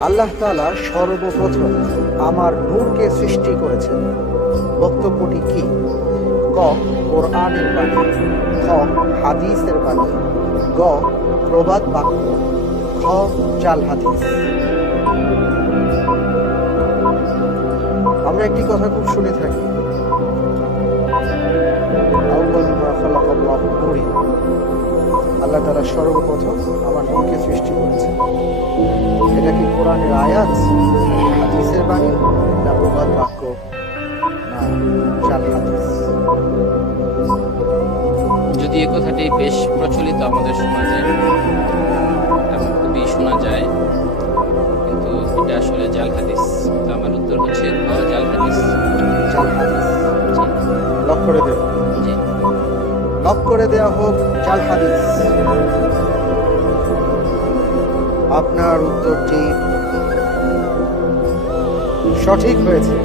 আল্লাহ তাআলা সর্বপ্রথম আমার নূরকে সৃষ্টি করেছেন। বক্তব্যটি কি? ক. কোরআনের বাণী, খ. হাদিসের বাণী, গ. প্রবাদ বাক্য, খ. জাল হাদিস। আমরা একটি কথা খুব শুনে থাকি, আল্লাহ তাআলা সর্বপ্রথম আমার নূরকে সৃষ্টি করেছেন। এটা কি কোরআনের আয়াত, হাদিসের বাণী, না প্রবাদ বাক্য, না জাল হাদিস? যদি এ কথাটি বেশ প্রচলিত আমাদের সমাজে এবং খুবই শোনা যায়, কিন্তু এটা আসলে জাল হাদিস। তো আমার উত্তর হচ্ছে খ, জাল হাদিস। জাল হাদিস। লক করে দেব। জি। লক করে দেওয়া হোক জাল হাদিস। আপনার উত্তরটি সঠিক হয়েছে।